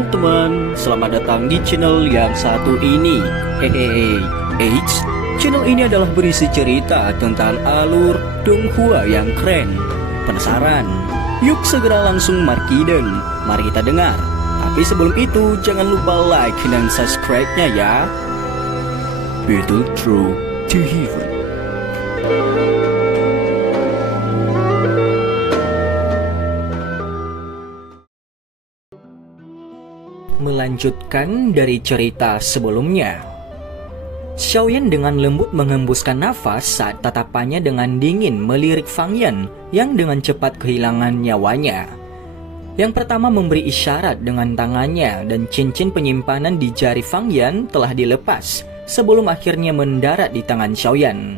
teman-teman, selamat datang di channel yang satu ini. Hehehe, Eits, channel ini adalah berisi cerita tentang alur Donghua yang keren. Penasaran? Yuk segera langsung markiden, mari kita dengar. Tapi sebelum itu, jangan lupa like dan subscribe-nya ya. Battle Through to Heaven. Melanjutkan dari cerita sebelumnya, Xiaoyan dengan lembut mengembuskan nafas saat tatapannya dengan dingin melirik Fang Yan yang dengan cepat kehilangan nyawanya. Yang pertama memberi isyarat dengan tangannya dan cincin penyimpanan di jari Fang Yan telah dilepas sebelum akhirnya mendarat di tangan Xiaoyan.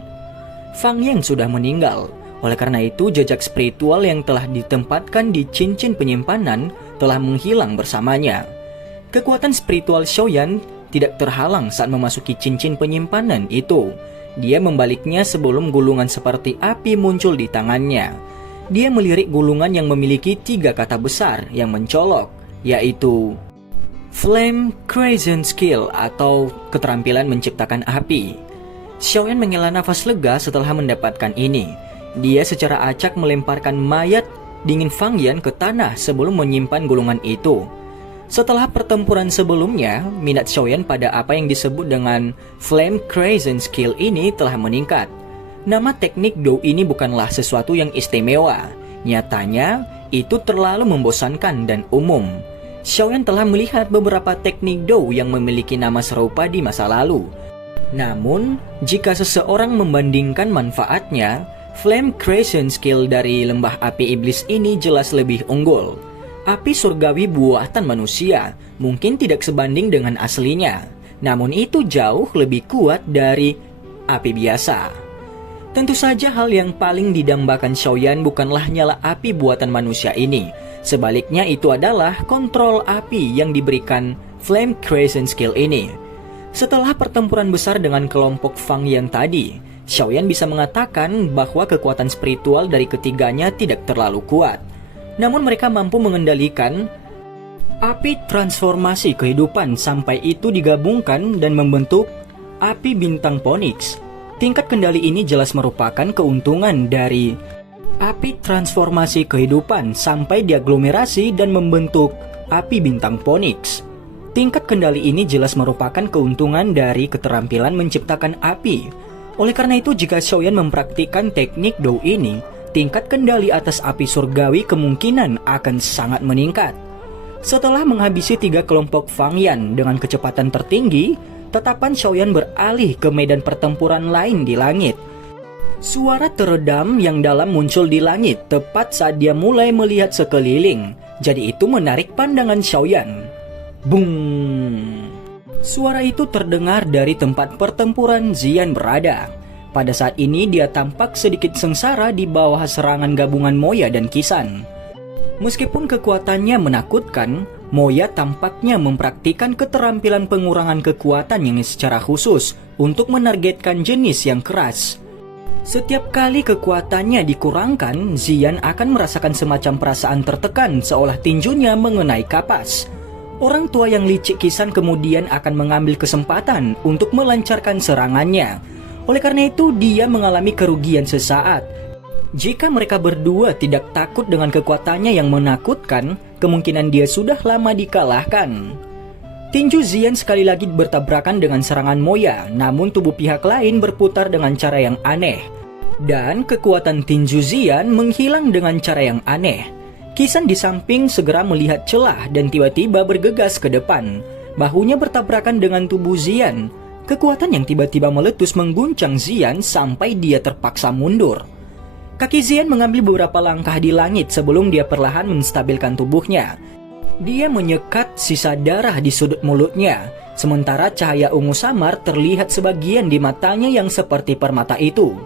Fang Yan sudah meninggal, oleh karena itu jejak spiritual yang telah ditempatkan di cincin penyimpanan telah menghilang bersamanya. Kekuatan spiritual Xiaoyan tidak terhalang saat memasuki cincin penyimpanan itu. Dia membaliknya sebelum gulungan seperti api muncul di tangannya. Dia melirik gulungan yang memiliki 3 kata besar yang mencolok, yaitu Flame Creation Skill atau keterampilan menciptakan api. Xiaoyan menghela nafas lega setelah mendapatkan ini. Dia secara acak melemparkan mayat dingin Fang Yan ke tanah sebelum menyimpan gulungan itu. Setelah pertempuran sebelumnya, minat Xiaoyan pada apa yang disebut dengan Flame Creation Skill ini telah meningkat. Nama teknik Dou ini bukanlah sesuatu yang istimewa. Nyatanya, itu terlalu membosankan dan umum. Xiaoyan telah melihat beberapa teknik Dou yang memiliki nama serupa di masa lalu. Namun, jika seseorang membandingkan manfaatnya, Flame Creation Skill dari lembah api iblis ini jelas lebih unggul. Api surgawi buatan manusia mungkin tidak sebanding dengan aslinya, namun itu jauh lebih kuat dari api biasa. Tentu saja hal yang paling didambakan Xiaoyan bukanlah nyala api buatan manusia ini. Sebaliknya itu adalah kontrol api yang diberikan Flame Creation Skill ini. Setelah pertempuran besar dengan kelompok Fang Yan tadi, Xiaoyan bisa mengatakan bahwa kekuatan spiritual dari ketiganya tidak terlalu kuat. Namun mereka mampu mengendalikan api transformasi kehidupan sampai itu digabungkan dan membentuk api bintang Phoenix. Tingkat kendali ini jelas merupakan keuntungan dari api transformasi kehidupan sampai diaglomerasi dan membentuk api bintang Phoenix. Tingkat kendali ini jelas merupakan keuntungan dari keterampilan menciptakan api. Oleh karena itu, jika Xiaoyan mempraktikkan teknik Dou ini, tingkat kendali atas api surgawi kemungkinan akan sangat meningkat. Setelah menghabisi 3 kelompok Fang Yan dengan kecepatan tertinggi, tatapan Xiaoyan beralih ke medan pertempuran lain di langit. Suara teredam yang dalam muncul di langit tepat saat dia mulai melihat sekeliling. Jadi itu menarik pandangan Xiaoyan. Bung! Suara itu terdengar dari tempat pertempuran Xian berada. Pada saat ini dia tampak sedikit sengsara di bawah serangan gabungan Moya dan Kisan. Meskipun kekuatannya menakutkan, Moya tampaknya mempraktikkan keterampilan pengurangan kekuatan yang secara khusus untuk menargetkan jenis yang keras. Setiap kali kekuatannya dikurangkan, Xian akan merasakan semacam perasaan tertekan seolah tinjunya mengenai kapas. Orang tua yang licik Kisan kemudian akan mengambil kesempatan untuk melancarkan serangannya. Oleh karena itu, dia mengalami kerugian sesaat. Jika mereka berdua tidak takut dengan kekuatannya yang menakutkan, kemungkinan dia sudah lama dikalahkan. Tinju Xian sekali lagi bertabrakan dengan serangan Moya, namun tubuh pihak lain berputar dengan cara yang aneh. Dan kekuatan tinju Xian menghilang dengan cara yang aneh. Kisan di samping segera melihat celah dan tiba-tiba bergegas ke depan. Bahunya bertabrakan dengan tubuh Xian. Kekuatan yang tiba-tiba meletus mengguncang Xian sampai dia terpaksa mundur. Kaki Xian mengambil beberapa langkah di langit sebelum dia perlahan menstabilkan tubuhnya. Dia menyekat sisa darah di sudut mulutnya, sementara cahaya ungu samar terlihat sebagian di matanya yang seperti permata itu.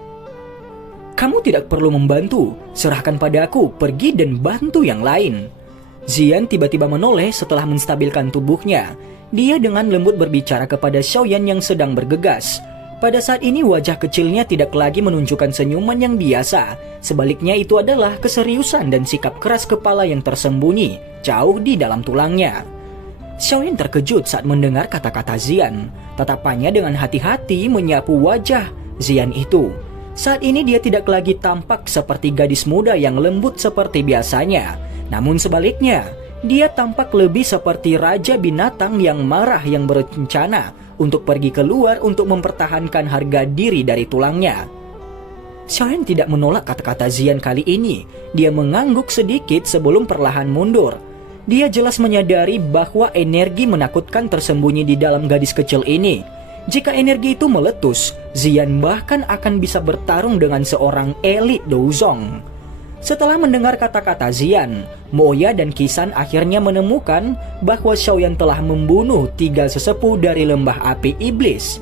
"Kamu tidak perlu membantu, serahkan padaku, pergi dan bantu yang lain." Xian tiba-tiba menoleh setelah menstabilkan tubuhnya. Dia dengan lembut berbicara kepada Xiaoyan yang sedang bergegas. Pada saat ini wajah kecilnya tidak lagi menunjukkan senyuman yang biasa. Sebaliknya itu adalah keseriusan dan sikap keras kepala yang tersembunyi jauh di dalam tulangnya. Xiaoyan terkejut saat mendengar kata-kata Zian. Tatapannya dengan hati-hati menyapu wajah Zian itu. Saat ini dia tidak lagi tampak seperti gadis muda yang lembut seperti biasanya. Namun sebaliknya, dia tampak lebih seperti raja binatang yang marah yang berencana untuk pergi keluar untuk mempertahankan harga diri dari tulangnya. Xiaoyan tidak menolak kata-kata Zian kali ini. Dia mengangguk sedikit sebelum perlahan mundur. Dia jelas menyadari bahwa energi menakutkan tersembunyi di dalam gadis kecil ini. Jika energi itu meletus, Zian bahkan akan bisa bertarung dengan seorang elit Douzong. Setelah mendengar kata-kata Zian, Moya dan Qisan akhirnya menemukan bahwa Xiaoyan telah membunuh 3 sesepuh dari lembah api iblis.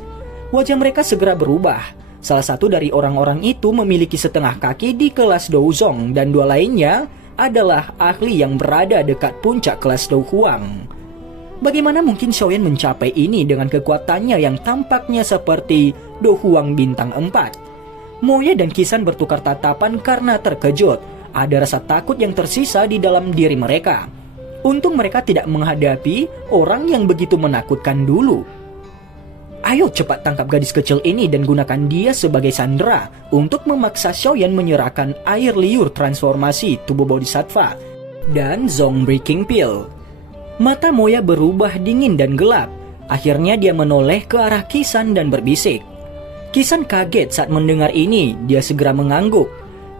Wajah mereka segera berubah. Salah satu dari orang-orang itu memiliki setengah kaki di kelas Douzong dan 2 lainnya adalah ahli yang berada dekat puncak kelas Dou Huang. Bagaimana mungkin Xiaoyan mencapai ini dengan kekuatannya yang tampaknya seperti Dou Huang bintang 4? Moya dan Qisan bertukar tatapan karena terkejut. Ada rasa takut yang tersisa di dalam diri mereka. Untung mereka tidak menghadapi orang yang begitu menakutkan dulu. Ayo cepat tangkap gadis kecil ini dan gunakan dia sebagai sandera untuk memaksa Xiaoyan menyerahkan air liur transformasi tubuh Bodhisattva dan Zong Breaking Pill. Mata Moya berubah dingin dan gelap. Akhirnya dia menoleh ke arah Qisan dan berbisik. Qisan kaget saat mendengar ini. Dia segera mengangguk.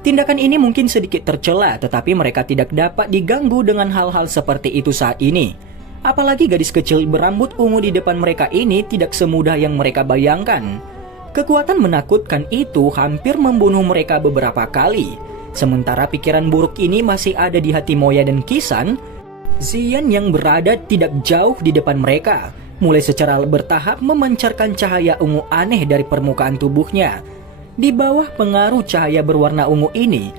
Tindakan ini mungkin sedikit tercela, tetapi mereka tidak dapat diganggu dengan hal-hal seperti itu saat ini. Apalagi gadis kecil berambut ungu di depan mereka ini tidak semudah yang mereka bayangkan. Kekuatan menakutkan itu hampir membunuh mereka beberapa kali. Sementara pikiran buruk ini masih ada di hati Moya dan Qisan, Zian yang berada tidak jauh di depan mereka mulai secara bertahap memancarkan cahaya ungu aneh dari permukaan tubuhnya. Di bawah pengaruh cahaya berwarna ungu ini,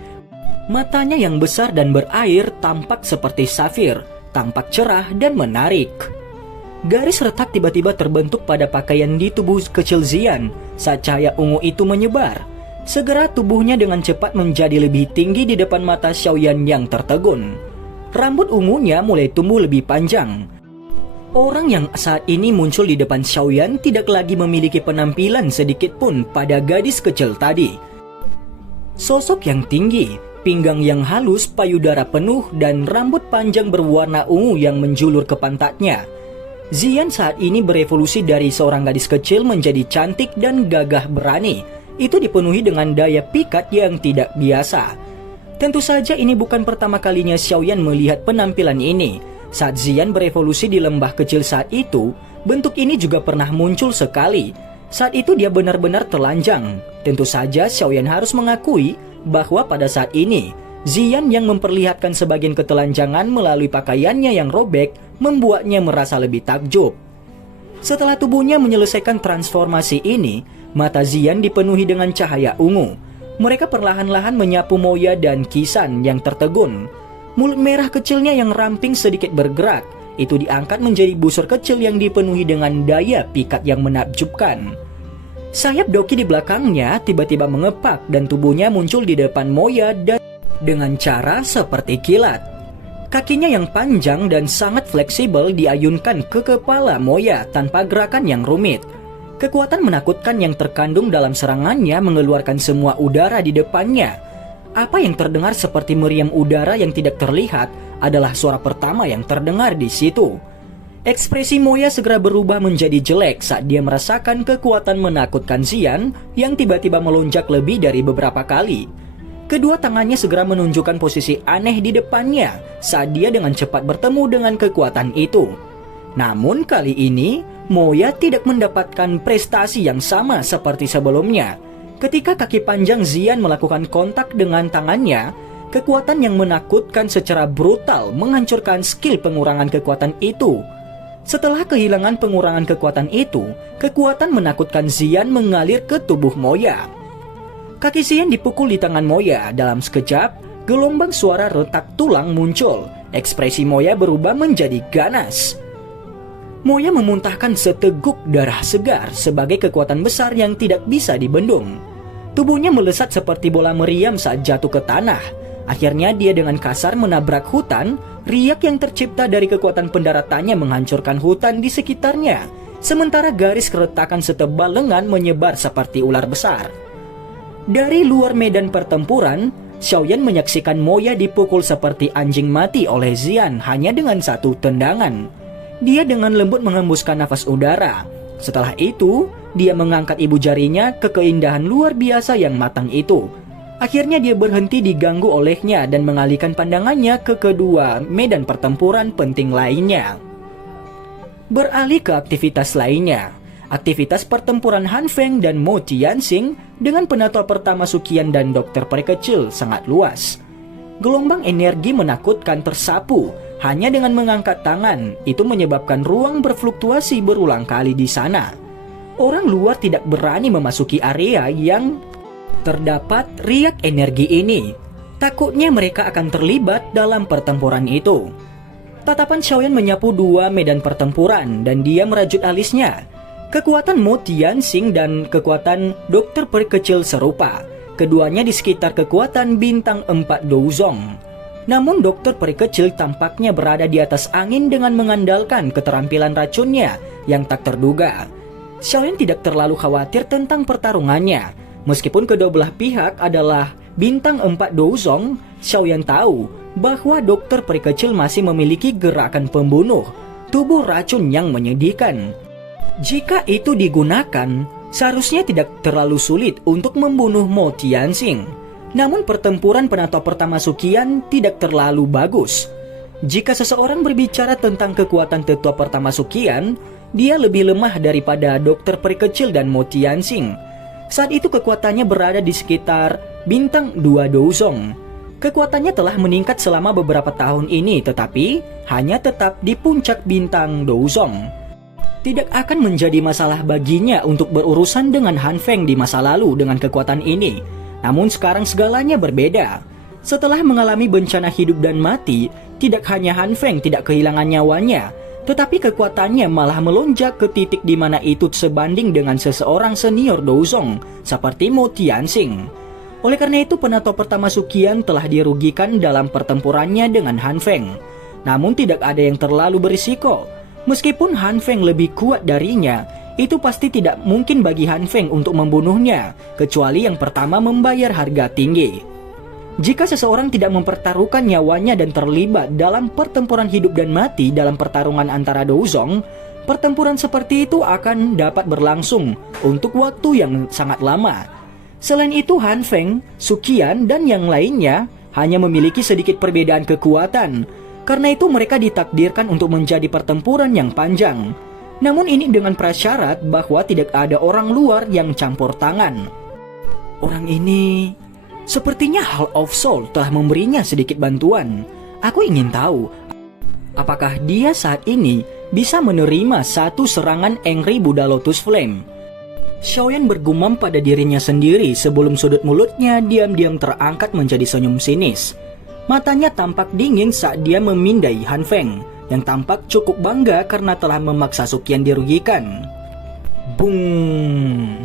matanya yang besar dan berair tampak seperti safir, tampak cerah dan menarik. Garis retak tiba-tiba terbentuk pada pakaian di tubuh kecil Zian saat cahaya ungu itu menyebar. Segera tubuhnya dengan cepat menjadi lebih tinggi di depan mata Xiaoyan yang tertegun. Rambut ungunya mulai tumbuh lebih panjang. Orang yang saat ini muncul di depan Xiaoyan tidak lagi memiliki penampilan sedikit pun pada gadis kecil tadi. Sosok yang tinggi, pinggang yang halus, payudara penuh, dan rambut panjang berwarna ungu yang menjulur ke pantatnya. Zian saat ini berevolusi dari seorang gadis kecil menjadi cantik dan gagah berani. Itu dipenuhi dengan daya pikat yang tidak biasa. Tentu saja ini bukan pertama kalinya Xiaoyan melihat penampilan ini. Saat Zian berevolusi di lembah kecil saat itu, bentuk ini juga pernah muncul sekali. Saat itu dia benar-benar telanjang. Tentu saja Xiaoyan harus mengakui bahwa pada saat ini, Zian yang memperlihatkan sebagian ketelanjangan melalui pakaiannya yang robek membuatnya merasa lebih takjub. Setelah tubuhnya menyelesaikan transformasi ini, mata Zian dipenuhi dengan cahaya ungu. Mereka perlahan-lahan menyapu Moya dan Qisan yang tertegun. Mulut merah kecilnya yang ramping sedikit bergerak. Itu diangkat menjadi busur kecil yang dipenuhi dengan daya pikat yang menakjubkan. Sayap Doki di belakangnya tiba-tiba mengepak dan tubuhnya muncul di depan Moya dan dengan cara seperti kilat. Kakinya yang panjang dan sangat fleksibel diayunkan ke kepala Moya tanpa gerakan yang rumit. Kekuatan menakutkan yang terkandung dalam serangannya mengeluarkan semua udara di depannya. Apa yang terdengar seperti meriam udara yang tidak terlihat adalah suara pertama yang terdengar di situ. Ekspresi Moya segera berubah menjadi jelek saat dia merasakan kekuatan menakutkan Zian yang tiba-tiba melonjak lebih dari beberapa kali. Kedua tangannya segera menunjukkan posisi aneh di depannya saat dia dengan cepat bertemu dengan kekuatan itu. Namun kali ini, Moya tidak mendapatkan prestasi yang sama seperti sebelumnya. Ketika kaki panjang Zian melakukan kontak dengan tangannya, kekuatan yang menakutkan secara brutal menghancurkan skill pengurangan kekuatan itu. Setelah kehilangan pengurangan kekuatan itu, kekuatan menakutkan Zian mengalir ke tubuh Moya. Kaki Zian dipukul di tangan Moya. Dalam sekejap, gelombang suara retak tulang muncul. Ekspresi Moya berubah menjadi ganas. Moya memuntahkan seteguk darah segar sebagai kekuatan besar yang tidak bisa dibendung. Tubuhnya melesat seperti bola meriam saat jatuh ke tanah. Akhirnya dia dengan kasar menabrak hutan Riak yang tercipta dari kekuatan pendaratannya menghancurkan hutan di sekitarnya, sementara garis keretakan setebal lengan menyebar seperti ular besar. Dari luar medan pertempuran, Xiaoyan menyaksikan Moya dipukul seperti anjing mati oleh Xian hanya dengan satu tendangan. Dia dengan lembut menghembuskan nafas udara. Setelah itu, dia mengangkat ibu jarinya ke keindahan luar biasa yang matang itu. Akhirnya dia berhenti diganggu olehnya dan mengalihkan pandangannya ke kedua medan pertempuran penting lainnya. Beralih ke aktivitas lainnya, aktivitas pertempuran Han Feng dan Mo Tianxing dengan penatua pertama Suqian dan dokter perkecil sangat luas. Gelombang energi menakutkan tersapu hanya dengan mengangkat tangan, itu menyebabkan ruang berfluktuasi berulang kali di sana. Orang luar tidak berani memasuki area yang terdapat riak energi ini. Takutnya mereka akan terlibat dalam pertempuran itu. Tatapan Xiaoyan menyapu dua medan pertempuran dan dia merajut alisnya. Kekuatan Mo Tianxing dan kekuatan dokter perkecil serupa. Keduanya di sekitar kekuatan bintang 4 Douzong. Namun dokter perkecil tampaknya berada di atas angin dengan mengandalkan keterampilan racunnya yang tak terduga. Xiaoyan tidak terlalu khawatir tentang pertarungannya. Meskipun kedua belah pihak adalah bintang 4 Douzong, Xiaoyan tahu bahwa dokter perkecil masih memiliki gerakan pembunuh, tubuh racun yang menyedihkan. Jika itu digunakan, seharusnya tidak terlalu sulit untuk membunuh Mo Tianxing. Namun pertempuran penatua pertama Suqian tidak terlalu bagus. Jika seseorang berbicara tentang kekuatan tetua pertama Suqian, dia lebih lemah daripada dokter perkecil dan Mo Tianxing. Saat itu kekuatannya berada di sekitar bintang 2 Douzong. Kekuatannya telah meningkat selama beberapa tahun ini, tetapi hanya tetap di puncak bintang Douzong. Tidak akan menjadi masalah baginya untuk berurusan dengan Han Feng di masa lalu dengan kekuatan ini. Namun sekarang segalanya berbeda. Setelah mengalami bencana hidup dan mati, tidak hanya Han Feng tidak kehilangan nyawanya, tetapi kekuatannya malah melonjak ke titik di mana itu sebanding dengan seseorang senior Douzong seperti Mo Tianxing. Oleh karena itu penatua pertama Suqian telah dirugikan dalam pertempurannya dengan Han Feng. Namun tidak ada yang terlalu berisiko. Meskipun Han Feng lebih kuat darinya, itu pasti tidak mungkin bagi Han Feng untuk membunuhnya, kecuali yang pertama membayar harga tinggi. Jika seseorang tidak mempertaruhkan nyawanya dan terlibat dalam pertempuran hidup dan mati dalam pertarungan antara Douzong, pertempuran seperti itu akan dapat berlangsung untuk waktu yang sangat lama. Selain itu Han Feng, Suqian, dan yang lainnya hanya memiliki sedikit perbedaan kekuatan. Karena itu mereka ditakdirkan untuk menjadi pertempuran yang panjang. Namun ini dengan prasyarat bahwa tidak ada orang luar yang campur tangan. Orang ini sepertinya Hall of Soul telah memberinya sedikit bantuan. Aku ingin tahu, apakah dia saat ini bisa menerima satu serangan Angry Buddha Lotus Flame. Xiaoyan bergumam pada dirinya sendiri sebelum sudut mulutnya diam-diam terangkat menjadi senyum sinis. Matanya tampak dingin saat dia memindai Han Feng, yang tampak cukup bangga karena telah memaksa Suqian dirugikan. Bung!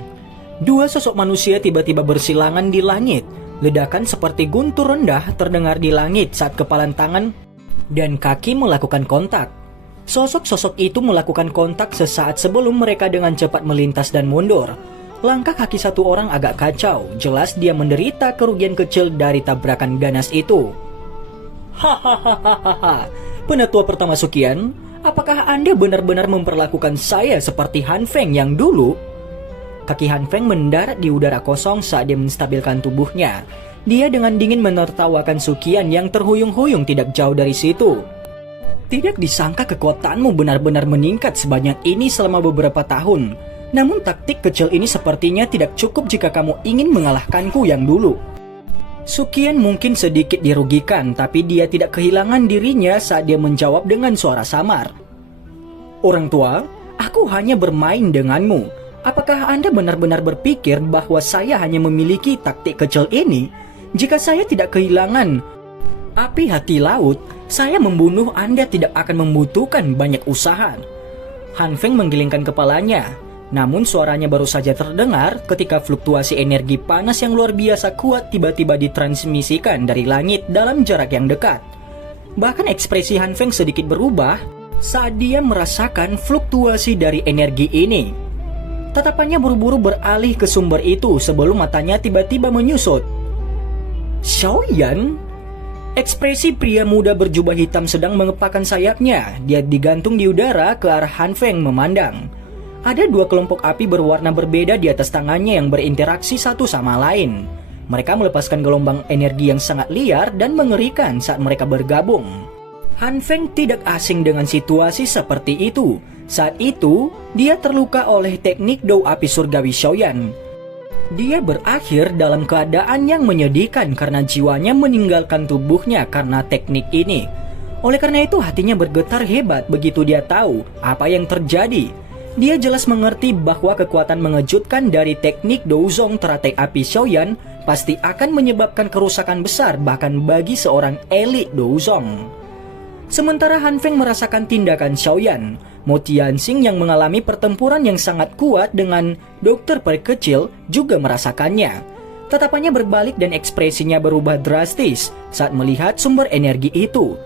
Dua sosok manusia tiba-tiba bersilangan di langit. Ledakan seperti guntur rendah terdengar di langit saat kepalan tangan dan kaki melakukan kontak. Sosok-sosok itu melakukan kontak sesaat sebelum mereka dengan cepat melintas dan mundur. Langkah kaki satu orang agak kacau, jelas dia menderita kerugian kecil dari tabrakan ganas itu. Hahaha, penatua pertama Suqian, apakah Anda benar-benar memperlakukan saya seperti Han Feng yang dulu? Kaki Han Feng mendarat di udara kosong saat dia menstabilkan tubuhnya. Dia dengan dingin menertawakan Suqian yang terhuyung-huyung tidak jauh dari situ. Tidak disangka kekuatanmu benar-benar meningkat sebanyak ini selama beberapa tahun. Namun taktik kecil ini sepertinya tidak cukup jika kamu ingin mengalahkanku yang dulu. Suqian mungkin sedikit dirugikan, tapi dia tidak kehilangan dirinya saat dia menjawab dengan suara samar. Orang tua, aku hanya bermain denganmu. Apakah Anda benar-benar berpikir bahwa saya hanya memiliki taktik kecil ini? Jika saya tidak kehilangan api hati laut, saya membunuh Anda tidak akan membutuhkan banyak usaha. Han Feng menggelengkan kepalanya. Namun suaranya baru saja terdengar ketika fluktuasi energi panas yang luar biasa kuat tiba-tiba ditransmisikan dari langit dalam jarak yang dekat. Bahkan ekspresi Han Feng sedikit berubah saat dia merasakan fluktuasi dari energi ini. Tatapannya buru-buru beralih ke sumber itu sebelum matanya tiba-tiba menyusut. Xiaoyan? Ekspresi pria muda berjubah hitam sedang mengepakkan sayapnya. Dia digantung di udara ke arah Han Feng memandang. Ada dua kelompok api berwarna berbeda di atas tangannya yang berinteraksi satu sama lain. Mereka melepaskan gelombang energi yang sangat liar dan mengerikan saat mereka bergabung. Han Feng tidak asing dengan situasi seperti itu. Saat itu, dia terluka oleh teknik dao api surgawi Xiaoyan. Dia berakhir dalam keadaan yang menyedihkan karena jiwanya meninggalkan tubuhnya karena teknik ini. Oleh karena itu hatinya bergetar hebat begitu dia tahu apa yang terjadi. Dia jelas mengerti bahwa kekuatan mengejutkan dari teknik Douzong teratai api Xiaoyan pasti akan menyebabkan kerusakan besar bahkan bagi seorang elit Douzong. Sementara Han Feng merasakan tindakan Xiaoyan, Mo Tianxing yang mengalami pertempuran yang sangat kuat dengan dokter peri kecil juga merasakannya. Tatapannya berbalik dan ekspresinya berubah drastis saat melihat sumber energi itu.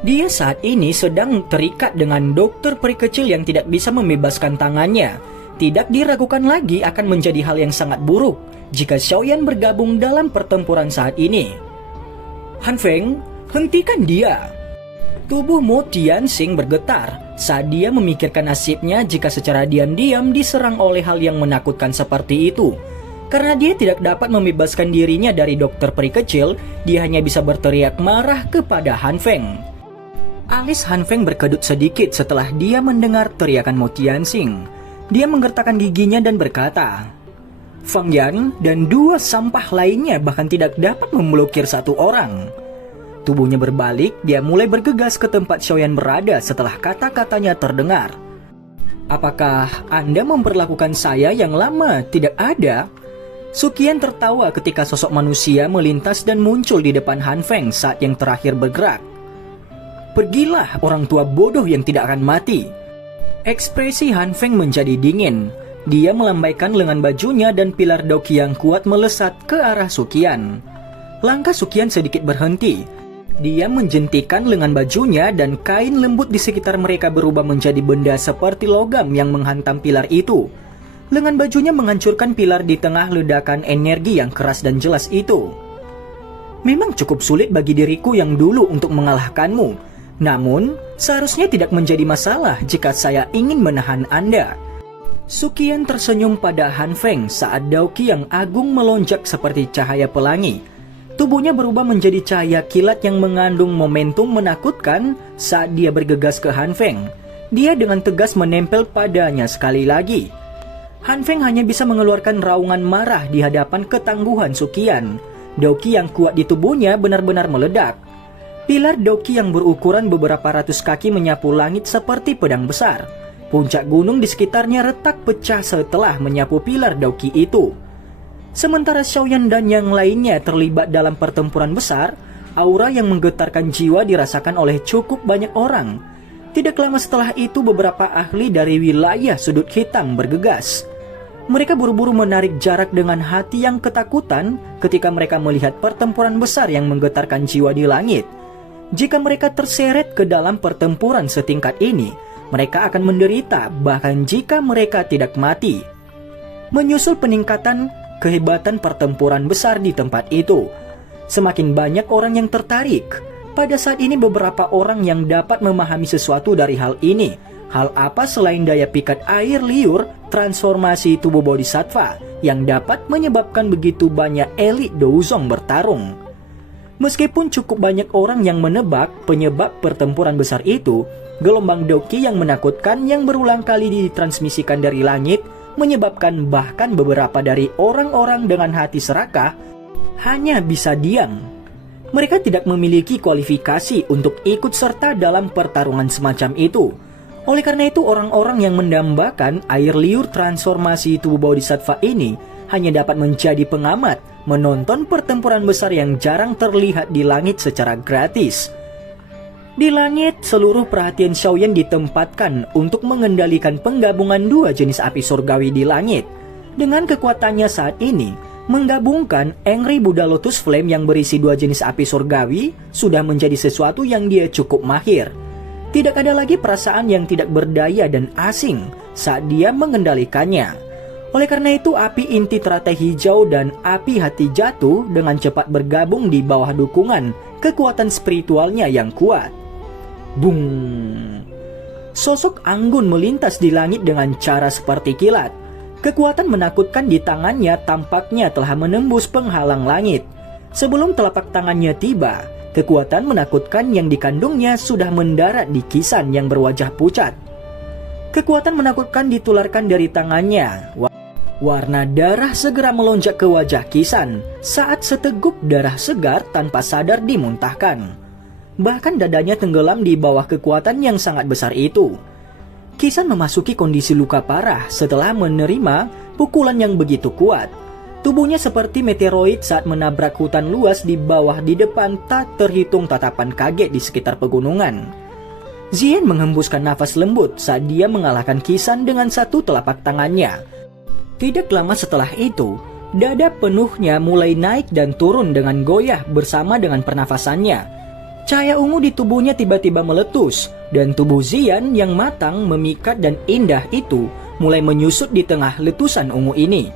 Dia saat ini sedang terikat dengan dokter peri kecil yang tidak bisa membebaskan tangannya. Tidak diragukan lagi akan menjadi hal yang sangat buruk jika Xiaoyan bergabung dalam pertempuran saat ini. Han Feng, hentikan dia! Tubuh Mo Tianxing bergetar saat dia memikirkan nasibnya jika secara diam-diam diserang oleh hal yang menakutkan seperti itu. Karena dia tidak dapat membebaskan dirinya dari dokter peri kecil, dia hanya bisa berteriak marah kepada Han Feng. Alis Han Feng berkedut sedikit setelah dia mendengar teriakan Mo Tianxing. Dia menggertakkan giginya dan berkata, Fang Yan dan dua sampah lainnya bahkan tidak dapat memblokir satu orang. Tubuhnya berbalik, dia mulai bergegas ke tempat Xiaoyan berada setelah kata-katanya terdengar. Apakah Anda memperlakukan saya yang lama tidak ada? Suqian tertawa ketika sosok manusia melintas dan muncul di depan Han Feng saat yang terakhir bergerak. Pergilah orang tua bodoh yang tidak akan mati. Ekspresi Han Feng menjadi dingin. Dia melambaikan lengan bajunya dan pilar doki yang kuat melesat ke arah Suqian. Langkah Suqian sedikit berhenti. Dia menjentikan lengan bajunya dan kain lembut di sekitar mereka berubah menjadi benda seperti logam yang menghantam pilar itu. Lengan bajunya menghancurkan pilar di tengah ledakan energi yang keras dan jelas itu. Memang cukup sulit bagi diriku yang dulu untuk mengalahkanmu. Namun, seharusnya tidak menjadi masalah jika saya ingin menahan Anda. Suqian tersenyum pada Han Feng saat Daoqi yang agung melonjak seperti cahaya pelangi. Tubuhnya berubah menjadi cahaya kilat yang mengandung momentum menakutkan saat dia bergegas ke Han Feng. Dia dengan tegas menempel padanya sekali lagi. Han Feng hanya bisa mengeluarkan raungan marah di hadapan ketangguhan Suqian. Daoqi yang kuat di tubuhnya benar-benar meledak. Pilar Daoqi yang berukuran beberapa ratus kaki menyapu langit seperti pedang besar. Puncak gunung di sekitarnya retak pecah setelah menyapu pilar Daoqi itu. Sementara Xiaoyan dan yang lainnya terlibat dalam pertempuran besar, aura yang menggetarkan jiwa dirasakan oleh cukup banyak orang. Tidak lama setelah itu beberapa ahli dari wilayah sudut hitam bergegas. Mereka buru-buru menarik jarak dengan hati yang ketakutan ketika mereka melihat pertempuran besar yang menggetarkan jiwa di langit. Jika mereka terseret ke dalam pertempuran setingkat ini, mereka akan menderita bahkan jika mereka tidak mati. Menyusul peningkatan kehebatan pertempuran besar di tempat itu, semakin banyak orang yang tertarik. Pada saat ini beberapa orang yang dapat memahami sesuatu dari hal ini. Hal apa selain daya pikat air liur transformasi tubuh bodhisattva yang dapat menyebabkan begitu banyak elit Douzong bertarung. Meskipun cukup banyak orang yang menebak penyebab pertempuran besar itu, gelombang Daoqi yang menakutkan yang berulang kali ditransmisikan dari langit menyebabkan bahkan beberapa dari orang-orang dengan hati serakah hanya bisa diam. Mereka tidak memiliki kualifikasi untuk ikut serta dalam pertarungan semacam itu. Oleh karena itu orang-orang yang mendambakan air liur transformasi tubuh bodhisattva ini hanya dapat menjadi pengamat, menonton pertempuran besar yang jarang terlihat di langit secara gratis. Di langit, seluruh perhatian Xiaoyan ditempatkan untuk mengendalikan penggabungan dua jenis api surgawi di langit. Dengan kekuatannya saat ini, Menggabungkan Angry Buddha Lotus Flame yang berisi 2 jenis api surgawi sudah menjadi sesuatu yang dia cukup mahir. Tidak ada lagi perasaan yang tidak berdaya dan asing saat dia mengendalikannya. Oleh karena itu, api inti teratai hijau dan api hati jatuh dengan cepat bergabung di bawah dukungan kekuatan spiritualnya yang kuat. Bung! Sosok Anggun melintas di langit dengan cara seperti kilat. Kekuatan menakutkan di tangannya tampaknya telah menembus penghalang langit. Sebelum telapak tangannya tiba, kekuatan menakutkan yang dikandungnya sudah mendarat di Kisan yang berwajah pucat. Kekuatan menakutkan ditularkan dari tangannya. Warna darah segera melonjak ke wajah Kisan saat seteguk darah segar tanpa sadar dimuntahkan. Bahkan dadanya tenggelam di bawah kekuatan yang sangat besar itu. Kisan memasuki kondisi luka parah setelah menerima pukulan yang begitu kuat. Tubuhnya seperti meteoroid saat menabrak hutan luas di bawah di depan tak terhitung tatapan kaget di sekitar pegunungan. Zien menghembuskan nafas lembut saat dia mengalahkan Kisan dengan satu telapak tangannya. Tidak lama setelah itu, dada penuhnya mulai naik dan turun dengan goyah bersama dengan pernafasannya. Cahaya ungu di tubuhnya tiba-tiba meletus, dan tubuh Zian yang matang, memikat dan indah itu mulai menyusut di tengah letusan ungu ini.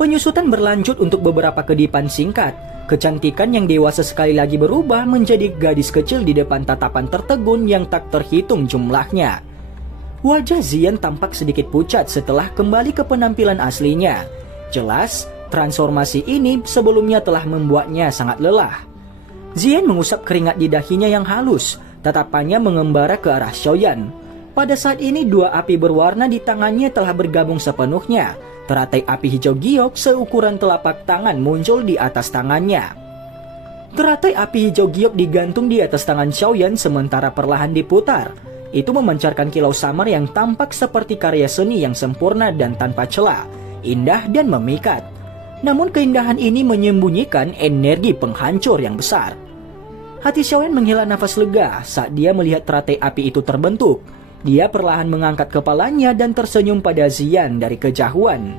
Penyusutan berlanjut untuk beberapa kedipan singkat. Kecantikan yang dewasa sekali lagi berubah menjadi gadis kecil di depan tatapan tertegun yang tak terhitung jumlahnya. Wajah Zian tampak sedikit pucat setelah kembali ke penampilan aslinya. Jelas, transformasi ini sebelumnya telah membuatnya sangat lelah. Zien mengusap keringat di dahinya yang halus, tatapannya mengembara ke arah Xiaoyan. Pada saat ini 2 api berwarna di tangannya telah bergabung sepenuhnya. Teratai api hijau giok seukuran telapak tangan muncul di atas tangannya. Teratai api hijau giok digantung di atas tangan Xiaoyan sementara perlahan diputar. Itu memancarkan kilau samar yang tampak seperti karya seni yang sempurna dan tanpa celah, indah dan memikat. Namun keindahan ini menyembunyikan energi penghancur yang besar. Hati Xiaoyan menghela nafas lega saat dia melihat teratai api itu terbentuk. Dia perlahan mengangkat kepalanya dan tersenyum pada Zian dari kejauhan.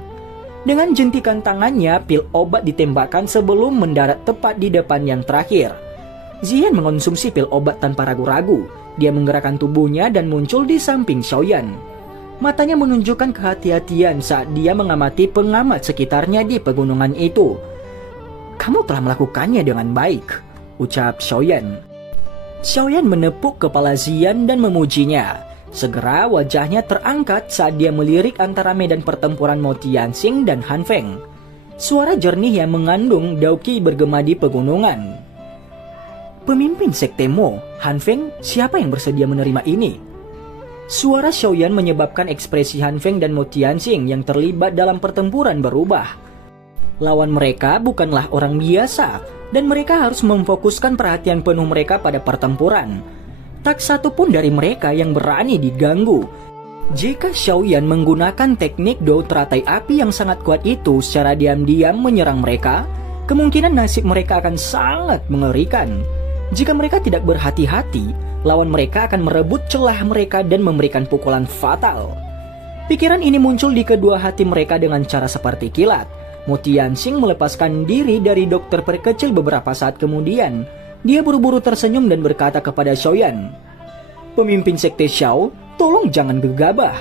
Dengan jentikan tangannya, pil obat ditembakkan sebelum mendarat tepat di depan yang terakhir. Zian mengonsumsi pil obat tanpa ragu-ragu. Dia menggerakkan tubuhnya dan muncul di samping Xiaoyan. Matanya menunjukkan kehati-hatian saat dia mengamati pengamat sekitarnya di pegunungan itu. "Kamu telah melakukannya dengan baik," ucap Xiaoyan. Xiaoyan menepuk kepala Zian dan memujinya. Segera wajahnya terangkat saat dia melirik antara medan pertempuran Mo Tianxing dan Han Feng. Suara jernih yang mengandung dauki bergema di pegunungan. "Pemimpin Sekte Mo, Han Feng, siapa yang bersedia menerima ini?" Suara Xiaoyan menyebabkan ekspresi Han Feng dan Mo Tianxing yang terlibat dalam pertempuran berubah. Lawan mereka bukanlah orang biasa, dan mereka harus memfokuskan perhatian penuh mereka pada pertempuran. Tak satu pun dari mereka yang berani diganggu. Jika Xiaoyan menggunakan teknik dou teratai api yang sangat kuat itu secara diam-diam menyerang mereka, kemungkinan nasib mereka akan sangat mengerikan. Jika mereka tidak berhati-hati, lawan mereka akan merebut celah mereka dan memberikan pukulan fatal. Pikiran ini muncul di kedua hati mereka dengan cara seperti kilat. Mo Tianxing melepaskan diri dari dokter perkecil beberapa saat kemudian. Dia buru-buru tersenyum dan berkata kepada Xiaoyan, "Pemimpin Sekte Xiao, tolong jangan gegabah."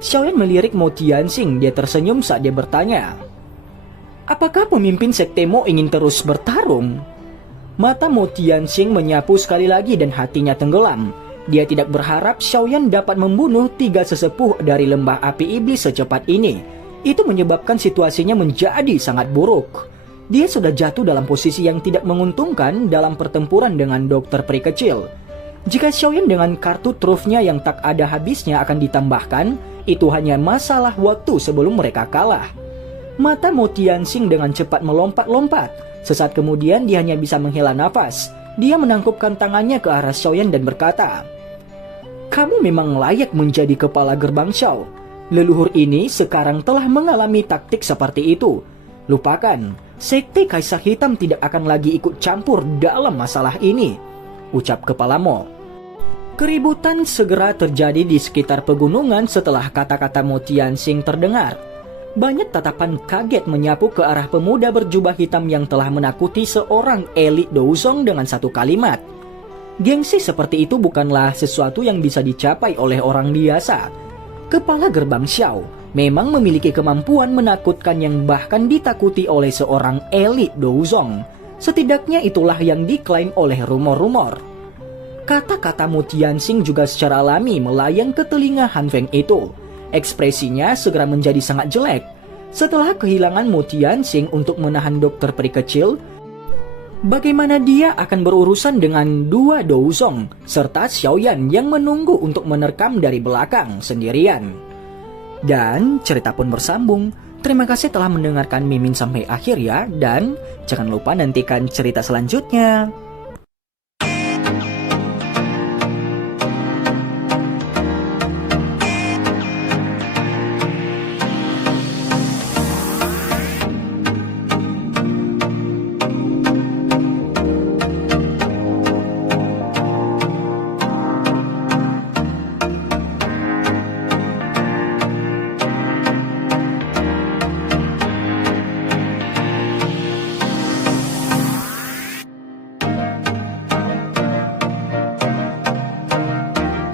Xiaoyan melirik Mo Tianxing. Dia tersenyum saat dia bertanya, "Apakah pemimpin Sekte Mo ingin terus bertarung?" Mata Mo Tianxing menyapu sekali lagi dan hatinya tenggelam. Dia tidak berharap Xiaoyan dapat membunuh 3 sesepuh dari lembah api iblis secepat ini. Itu menyebabkan situasinya menjadi sangat buruk. Dia sudah jatuh dalam posisi yang tidak menguntungkan dalam pertempuran dengan dokter peri kecil. Jika Xiaoyan dengan kartu trufnya yang tak ada habisnya akan ditambahkan, itu hanya masalah waktu sebelum mereka kalah. Mata Mo Tianxing dengan cepat melompat-lompat. Sesaat kemudian dia hanya bisa menghela nafas. Dia menangkupkan tangannya ke arah Xiaoyan dan berkata, "Kamu memang layak menjadi kepala gerbang Xiao. Leluhur ini sekarang telah mengalami taktik seperti itu. Lupakan. Sekte Kaisar Hitam tidak akan lagi ikut campur dalam masalah ini," ucap kepala Mo. Keributan segera terjadi di sekitar pegunungan setelah kata-kata Mo Tianxing terdengar. Banyak tatapan kaget menyapu ke arah pemuda berjubah hitam yang telah menakuti seorang elit Douzong dengan satu kalimat. Gengsi seperti itu bukanlah sesuatu yang bisa dicapai oleh orang biasa. Kepala gerbang Xiao memang memiliki kemampuan menakutkan yang bahkan ditakuti oleh seorang elit Douzong. Setidaknya itulah yang diklaim oleh rumor-rumor. Kata-kata Mu Tianxing juga secara alami melayang ke telinga Han Feng itu. Ekspresinya segera menjadi sangat jelek. Setelah kehilangan Mu Tianxing untuk menahan dokter peri kecil, bagaimana dia akan berurusan dengan dua Douzong serta Xiaoyan yang menunggu untuk menerkam dari belakang sendirian. Dan cerita pun bersambung. Terima kasih telah mendengarkan Mimin sampai akhir ya, dan jangan lupa nantikan cerita selanjutnya.